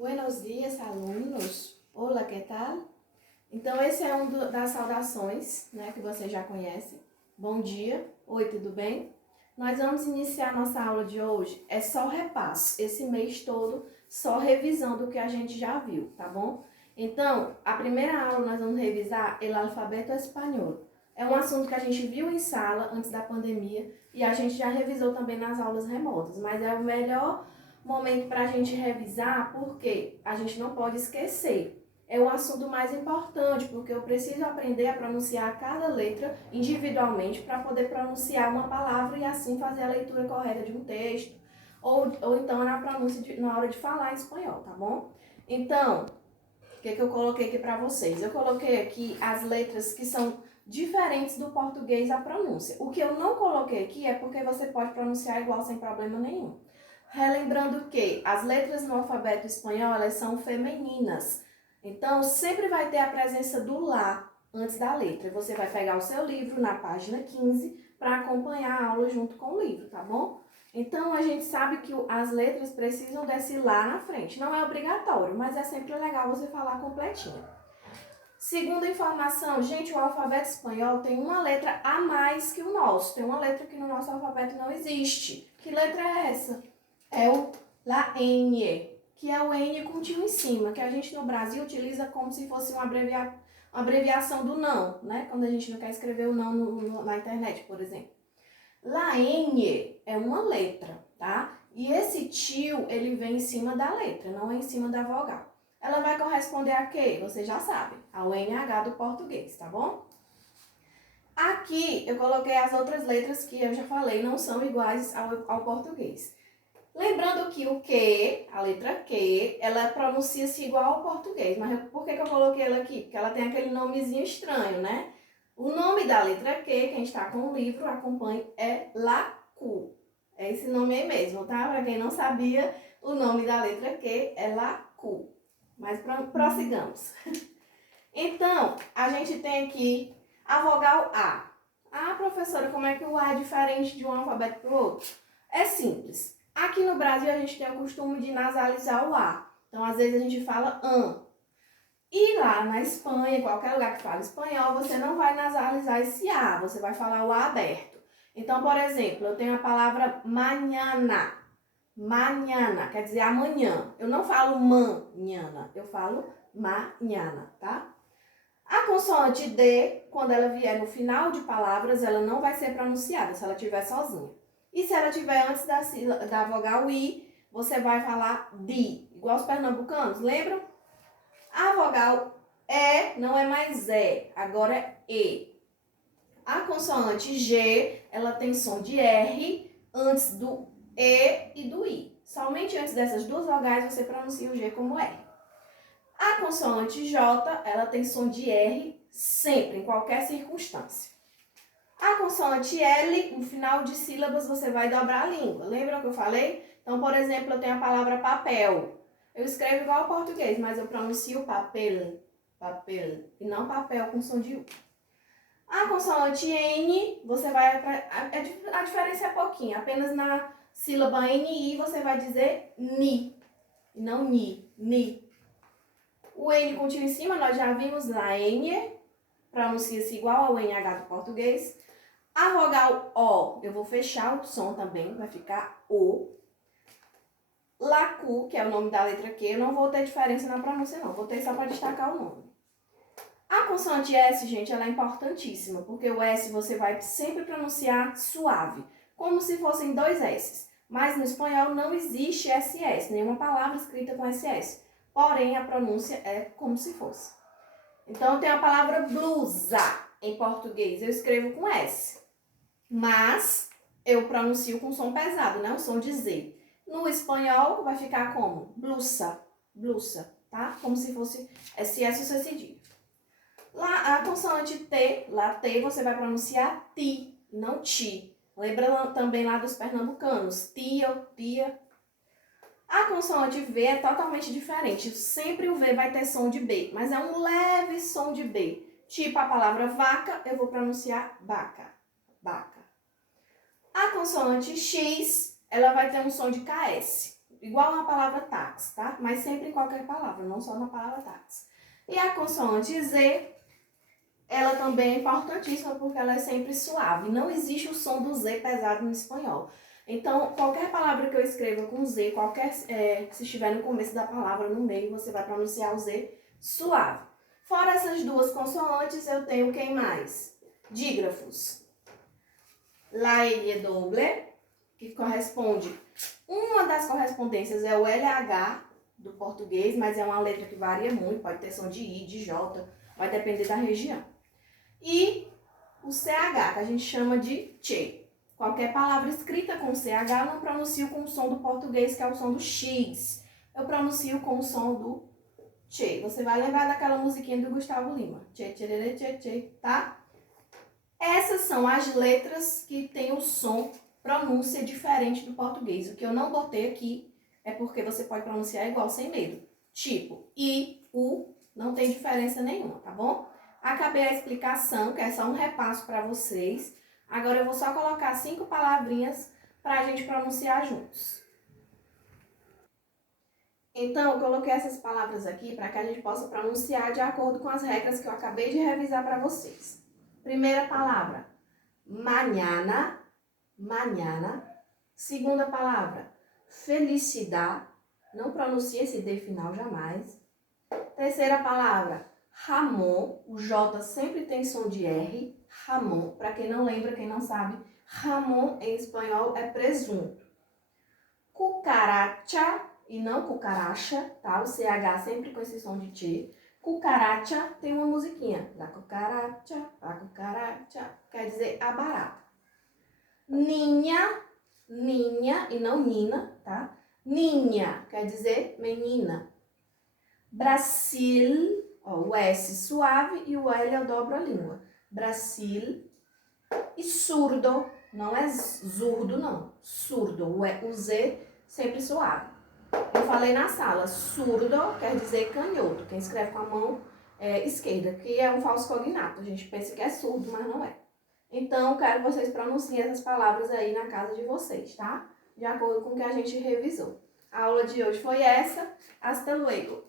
Buenos dias, alunos. Olá, que tal? Então, esse é das saudações, né, que você já conhece. Bom dia. Oi, tudo bem? Nós vamos iniciar nossa aula de hoje. É só repasso. Esse mês todo, só revisando o que a gente já viu, tá bom? Então, a primeira aula nós vamos revisar o alfabeto espanhol. É um assunto que a gente viu em sala antes da pandemia e a gente já revisou também nas aulas remotas, mas é o melhor momento para a gente revisar, porque a gente não pode esquecer. É o assunto mais importante, porque eu preciso aprender a pronunciar cada letra individualmente para poder pronunciar uma palavra e assim fazer a leitura correta de um texto, ou então na pronúncia na hora de falar em espanhol, tá bom? Então, o que eu coloquei aqui para vocês? Eu coloquei aqui as letras que são diferentes do português a pronúncia. O que eu não coloquei aqui é porque você pode pronunciar igual sem problema nenhum. Relembrando que as letras no alfabeto espanhol, elas são femininas. Então, sempre vai ter a presença do lá antes da letra. Você vai pegar o seu livro na página 15 para acompanhar a aula junto com o livro, tá bom? Então, a gente sabe que as letras precisam desse lá na frente. Não é obrigatório, mas é sempre legal você falar completinho. Segunda informação, gente, o alfabeto espanhol tem uma letra a mais que o nosso. Tem uma letra que no nosso alfabeto não existe. Que letra é essa? É o la N, que é o N com tio em cima, que a gente no Brasil utiliza como se fosse uma abreviação do não, né? Quando a gente não quer escrever o não na internet, por exemplo. La N é uma letra, tá? E esse tio, ele vem em cima da letra, não é em cima da vogal. Ela vai corresponder a quê? Você já sabe, ao NH do português, tá bom? Aqui eu coloquei as outras letras que eu já falei, não são iguais ao português. Lembrando que o que, a letra Q, ela pronuncia-se igual ao português. Mas por que eu coloquei ela aqui? Porque ela tem aquele nomezinho estranho, né? O nome da letra Q, quem está com o livro, acompanhe, é Lacu. É esse nome aí mesmo, tá? Para quem não sabia, o nome da letra Q é Lacu. Mas prossigamos. Então, a gente tem aqui a vogal A. Ah, professora, como é que o A é diferente de um alfabeto para o outro? É simples. Aqui no Brasil, a gente tem o costume de nasalizar o A. Então, às vezes, a gente fala an. E lá na Espanha, em qualquer lugar que fala espanhol, você não vai nasalizar esse A. Você vai falar o A aberto. Então, por exemplo, eu tenho a palavra mañana. Mañana, quer dizer amanhã. Eu não falo manhana, eu falo mañana, tá? A consoante D, quando ela vier no final de palavras, ela não vai ser pronunciada se ela estiver sozinha. E se ela estiver antes da vogal I, você vai falar di, igual os pernambucanos, lembram? A vogal E não é mais E, agora é E. A consoante G, ela tem som de R antes do E e do I. Somente antes dessas duas vogais você pronuncia o G como R. A consoante J, ela tem som de R sempre, em qualquer circunstância. A consoante L, no final de sílabas, você vai dobrar a língua. Lembra que eu falei? Então, por exemplo, eu tenho a palavra papel. Eu escrevo igual ao português, mas eu pronuncio papel, papel, e não papel com som de U. A consoante N, você vai... A diferença é pouquinho. Apenas na sílaba NI você vai dizer ni, e não ni. O N com tio em cima, nós já vimos lá, N, pronuncia-se igual ao NH do português. A vogal O, eu vou fechar o som também, vai ficar O. Lacu, que é o nome da letra Q, eu não vou ter diferença na pronúncia não, vou ter só para destacar o nome. A consoante S, gente, ela é importantíssima, porque o S você vai sempre pronunciar suave, como se fossem dois S. Mas no espanhol não existe SS, nenhuma palavra escrita com SS. Porém, a pronúncia é como se fosse. Então, tem a palavra blusa em português, eu escrevo com S. Mas eu pronuncio com som pesado, né? O som de Z. No espanhol, vai ficar como? Blusa, blusa, tá? Como se fosse SS ou C cedilha. Lá, a consoante T, lá T, você vai pronunciar ti, não ti. Lembra também lá dos pernambucanos, tia, tia. A consoante V é totalmente diferente. Sempre o V vai ter som de B, mas é um leve som de B. Tipo a palavra vaca, eu vou pronunciar vaca, vaca. A consoante X, ela vai ter um som de KS. igual na palavra táxi, tá? Mas sempre em qualquer palavra, não só na palavra táxi. E a consoante Z, ela também é importantíssima porque ela é sempre suave. Não existe o som do Z pesado no espanhol. Então, qualquer palavra que eu escreva com Z, se estiver no começo da palavra, no meio, você vai pronunciar o Z suave. Fora essas duas consoantes, eu tenho quem mais? Dígrafos. La L doble, que corresponde... Uma das correspondências é o LH do português, mas é uma letra que varia muito, pode ter som de I, de J, vai depender da região. E o CH, que a gente chama de che. Qualquer palavra escrita com CH, eu não pronuncio com o som do português, que é o som do X. Eu pronuncio com o som do che. Você vai lembrar daquela musiquinha do Gustavo Lima. Che, che, che, che, tá? Essas são as letras que têm o som, pronúncia diferente do português. O que eu não botei aqui é porque você pode pronunciar igual, sem medo. Tipo, I, U, não tem diferença nenhuma, tá bom? Acabei a explicação, que é só um repasso para vocês. Agora eu vou só colocar 5 palavrinhas para a gente pronunciar juntos. Então, eu coloquei essas palavras aqui para que a gente possa pronunciar de acordo com as regras que eu acabei de revisar para vocês. Primeira palavra, mañana, mañana. Segunda palavra, felicidade. Não pronuncie esse D final jamais. Terceira palavra, Ramon, o J sempre tem som de R, Ramon, para quem não lembra, quem não sabe, Ramon em espanhol é presunto. Cucaracha e não cucaracha, tá? O CH sempre com esse som de T. Cucaracha tem uma musiquinha, la cucaracha, quer dizer a barata. Ninha, ninha e não nina, tá? Ninha quer dizer menina. Brasil, ó, o S suave e o L eu dobro a língua. Brasil. E surdo, não é zurdo não, surdo, o Z sempre suave. Eu falei na sala, surdo quer dizer canhoto, quem escreve com a mão esquerda, que é um falso cognato, a gente pensa que é surdo, mas não é. Então, quero que vocês pronunciem essas palavras aí na casa de vocês, tá? De acordo com o que a gente revisou. A aula de hoje foi essa, hasta luego!